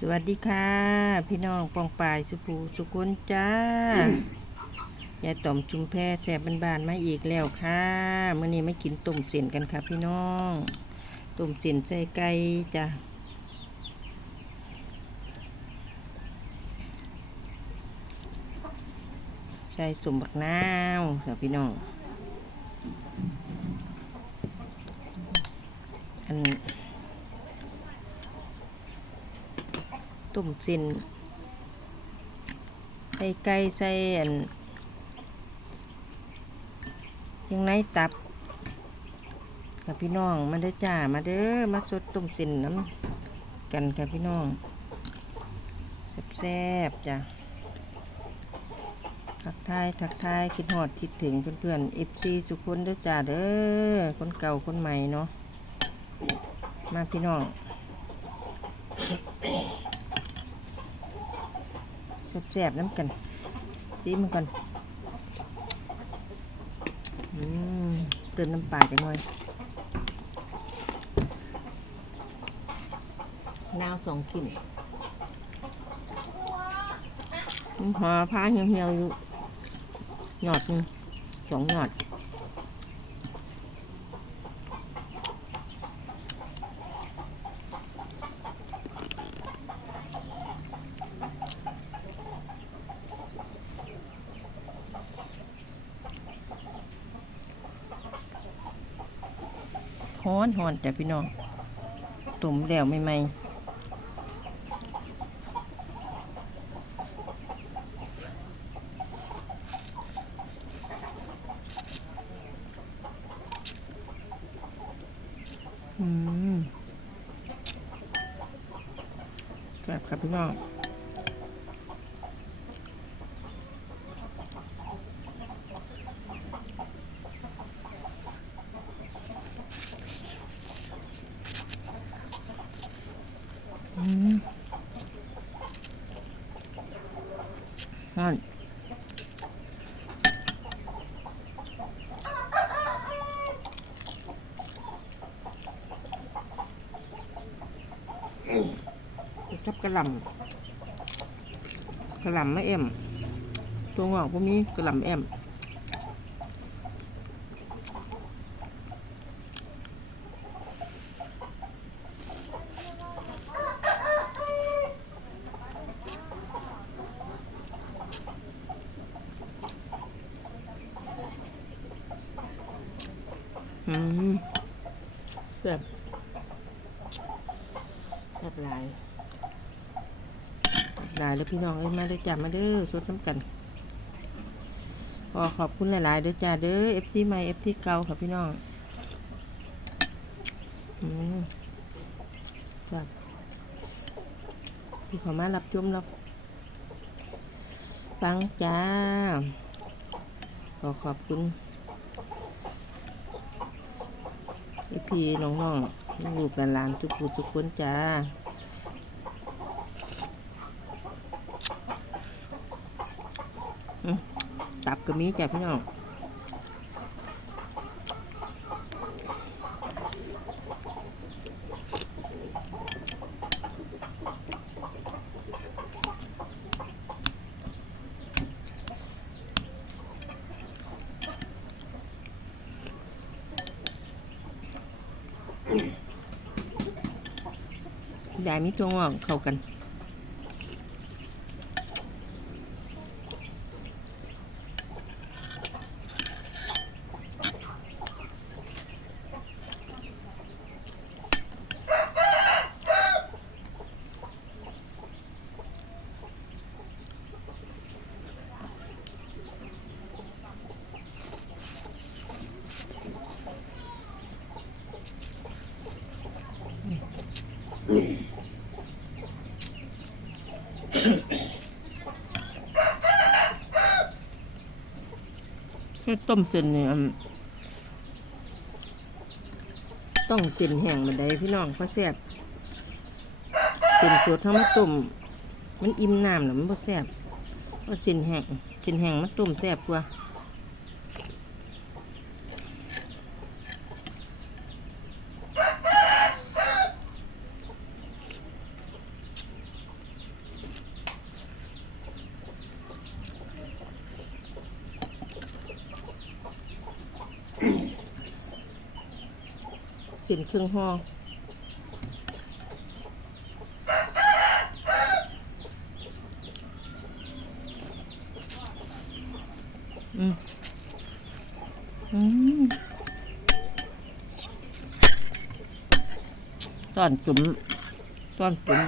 สวัสดีค่ะ พี่น้องปองปายสุภูสุคนจ้ายายต่อมชุมแพแสบบานๆมาอีกแล้วค่ะมื่อนี้ไม่กินต้มเส้นกันค่ะ พี่น้องต้มเส้นใส่ไก่จ้ะใส่สมบักนาวค่ะพี่น้องอัน ต้มเส้นใส่ไก่ใส่อันยังไงตับ กับพี่น้องมาเด้อจ้ามาเด้อมาสดต้มส้นน้ำกันค่ะพี่น้องแซ่บๆจ้ะทักทายทักทายคิดหอดคิดถึงเพื่อนๆเอฟซีสุกคนเด้อจ้าเด้อคนเก่าคนใหม่เนาะมาพี่น้อง แซ่บๆน้ำกันซีมันกันอืมเติมน้ำปลาจังหน่อยนาวสองขิ้นหอผ้าเหี่ยวๆอยู่หยอดหนึงสองหยอด ฮ้อนฮ้อนจ้ะพี่น้องตุ่มแล้วใหม่ๆอืมแบบครับพี่น้อง นั่นจับกระหลำกระหลำไม่เอ็มตัวงอกพวกนี้กระหลำเอ็ม แซ่บแซ่บหลายหลายแล้วพี่น้องเอ้ยมาเด้อจ้ามาเด้อชดน้ำกันขอขอบคุณหลายๆเด้อจ้าเด้อเอฟซีใหม่เอฟซีเก่าค่ะพี่น้องอืมพี่ขอมารับชมรับฟังจ้าขอขอบคุณ พี่น้องๆลูกหลานทุกผู้ทุกคนจ้าตับก็มีจ้ะพี่น้อง ยายมีตัวงอกเข้ากัน แค่ต้มเส้นเนี่ยต้องเส้นแห้งบันได้พี่น้องเพราะแซ่บเส้นสดถ้ามาต้มมันอิ่มน้ำหรือมันบ่แซ่บเพราะเส้นแห้งเส้นแห้งมันต้มแซ่บกว่า ส้นครึ่งห่ออืม อืมตอนจุ่มตอนจุ่ม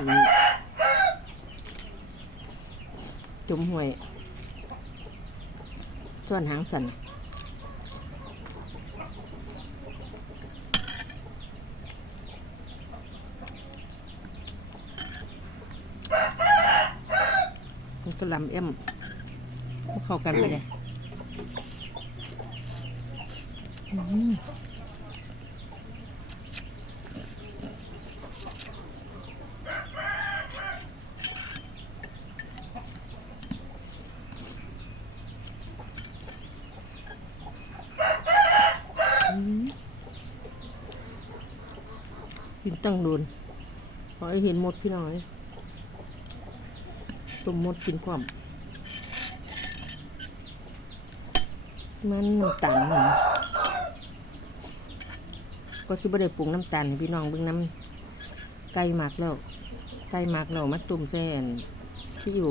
จุ่มห่วยตอนหางสันมัน ก็ลำเอ็มมันเข้ากันไปเลยกินตั้งโดนขอให้เห็นหมดพี่น้อย มมดกินพร้อมมันน้ำตาลหน่ก็ชิบได้ปรุงน้ำตาลพี่น้องเบิ่งน้ำไก่หมักแล้วไก่หมักแล้วมาตุ่มแซนที่อยู่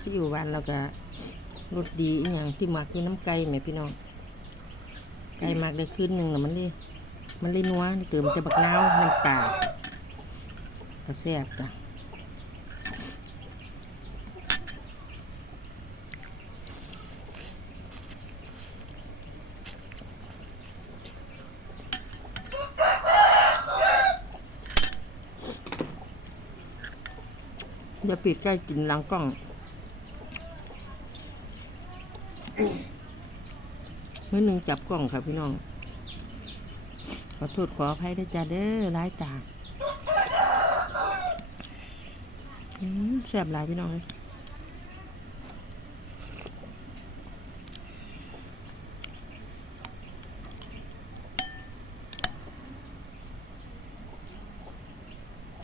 ที่อยู่วันเราก็รสดีอีหยังที่หมักอยู่น้ำไก่แหมพี่น้อง ไก่หมักได้คืนหนึ่งแล้วมันเลยมันเลยนัวเติมแต่บักนาวน้ำปลาก็แซ่บจ้ะ อย่าปิดใกล้กินหลังกล้องมื่อหนึ่งจับกล้องค่ะพี่น้อง ขอโทษขออภัยด้วยจ้าเด้อร้ายตาแซ่บหลายพี่น้องเลย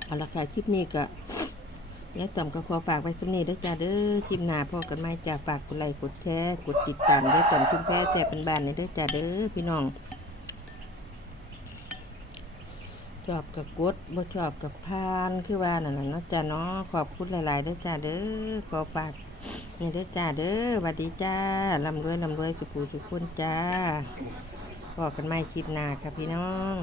เอาละค่ะคลิปนี้ก็ ยายต่อมก็ขอฝากไว้สำนีด้วยจ้าเด้อคลิปหนาพ่อกันไม่จ้าฝากกดไลค์กดแชร์กดติดตามด้วยต่อมคุณแพ้แจ่เป็นบ้านในด้วยจ้าเด้อพี่น้องชอบกับกดบ่ชอบกับพานคือว่านั่นน่ะเนาะจ้าเนาะขอบคุณหลายๆด้วยจ้าเด้อขอฝากนี่ด้วยจ้าเด้อสวัสดีจ้าลำรวยลำรวยสุขูสุขคนจ้าพอกันไม่คลิปหนาค่ะพี่น้อง